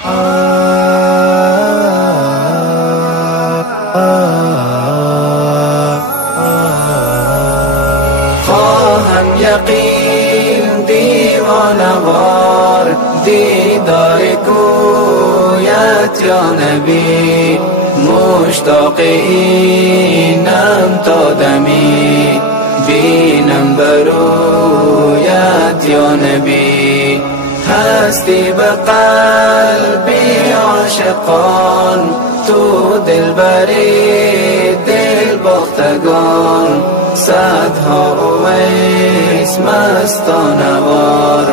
خواهم یقین دیوانوار دیدار کویت یا نبی، مشتاق اینم تا دمی بینم برویت یا نبی. هستی به قلبی عاشقان، تو دلبری دل باختگان، صدها اویس مستانوار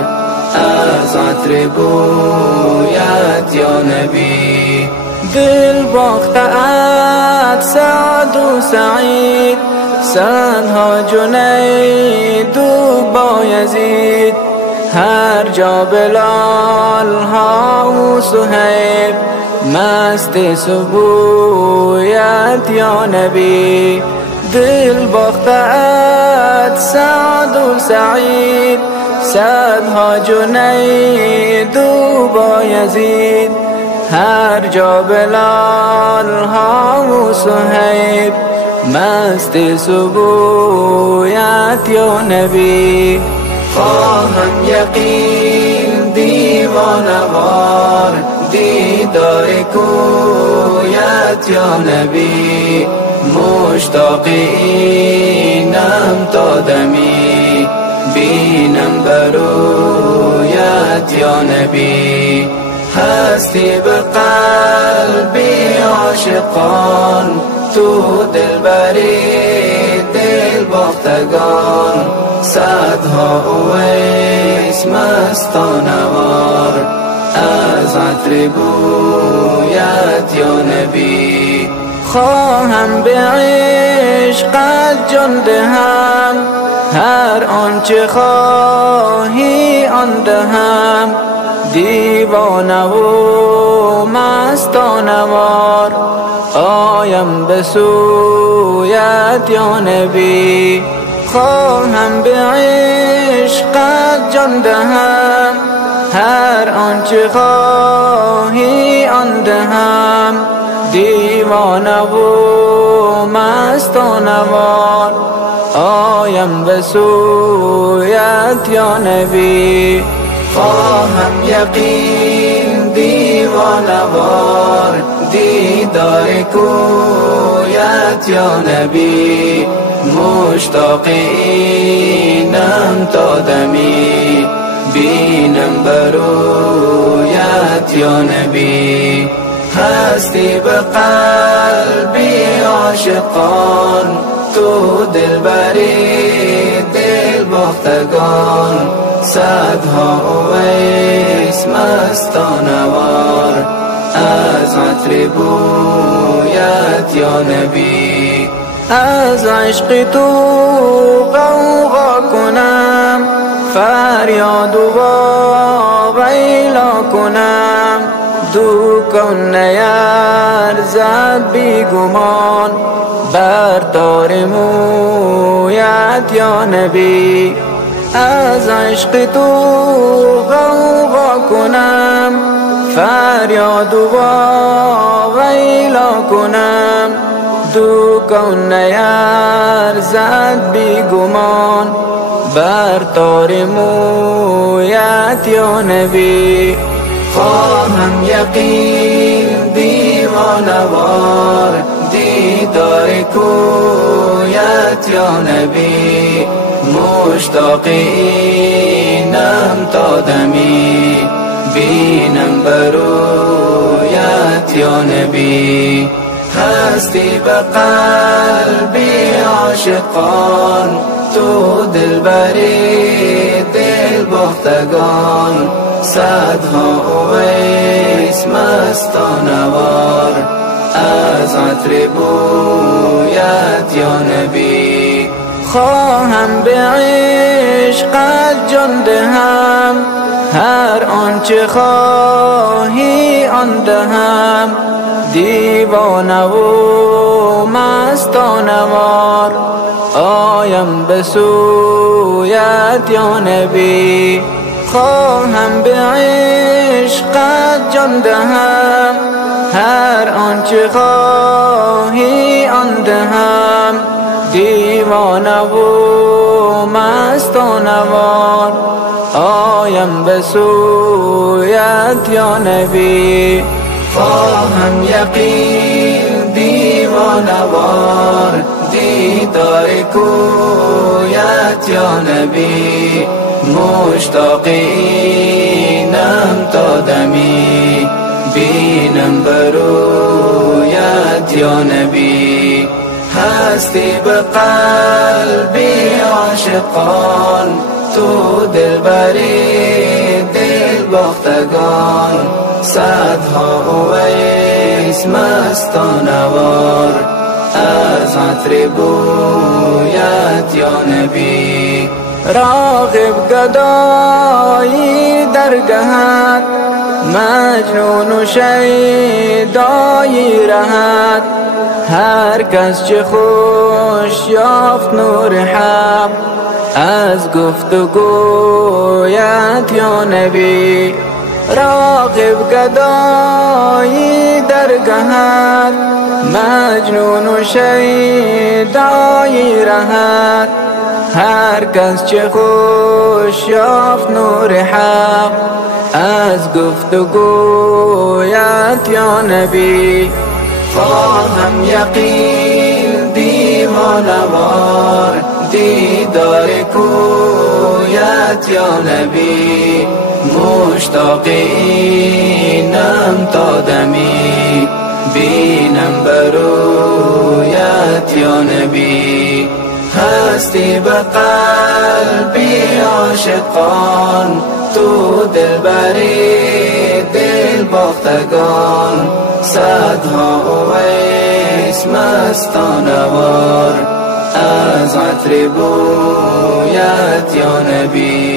از عطر بویت یا نبی. دل باخته‌ات سعد و سعید، سنها جنید و بایزید، هر جا بلال ها و صهیب، مست سبویت یا نبی. دل باخته‌ات سعد و سعید، صدها جنید و بایزید، هر جا بلال ها و صهیب، مست سبویت یا نبی. خواهم یقین دیوانوار دیدار کویت یا نبی، مشتاق اینم تا دمی بینم برویت یا نبی. هستی به قلبی عاشقان، تو دلبری دل باختگان، صدها اویس مستانوار از عطر بویت یا نبی. خواهم به عشقت جان دهم، هر آنچه خواهی آن دهم، دیوانه و مستانوار آیم به سویت یا نبی. خواهم به عشقت جان دهم، هر آنچه خواهی آن دهم، دیوانه و مستانوار آیم به سویت یا نبی. خواهم یقین دیوانوار دیدار کویت یا نبی، مشتاق اینم تا دمی بینم برویت یا نبی. هستی به قلبی عاشقان، تو دلبری دل باختگان، صدها اویس مستانوار از عطر بویت یا نبی. از عشق تو غوغا کنم، فریاد و ویلا کنم، دو کون نیرزد بی گمان بر تار مویت یا نبی. از عشق تو غوغا کنم، فریاد و ویلا کنم، دو کون نیرزد بی گمان بر تار مویت یا نبی. خواهم یقین دیوانوار دیدار کویت یا نبی، مشتاق اینم تا دمی بینم برویت یا نبی. هستی به قلبی عاشقان، تو دلبری دل باختگان، صدها اویس مستانوار از عطر بویت یا نبی. خواهم به عشقت جان دهم، هر آنچه خواهی آن دهم، دیوانه و مستانوار آیم به سویت یا نبی. خواهم به عشقت جان دهم، هر آنچه خواهی آن دهم. دیوانه و مستانه وار آیم به سویت یا نبی. خواهم یقین دیوانه وار دیدار کویت یا نبی. مشتاق اینم تا دمی بینم برویت یا نبی. هستی به قلبی عاشقان، تو دلبری دل باختگان. صدها اویس مستانه وار از عطر بویت یا نبی. راغب گدایی درگهت، مجنون و شیدایی رهت. هر کس چه خوش یافت نور حق از گفتگویت یا نبی. راغب گدایی درگهت، مجنون و شیدایی رهت. هر کس چه خوش یافت نور حق از گفتگویت یا نبی. خواهم یقین دیوانه وار دیدار کویت یا نبی. مشتاق اینم تا دمی بینم برویت یا نبی. هستی به قلبی عاشقان، تو دلبری دل باختگان. صدها اویس مستانه وار از عطر بویت یا نبی.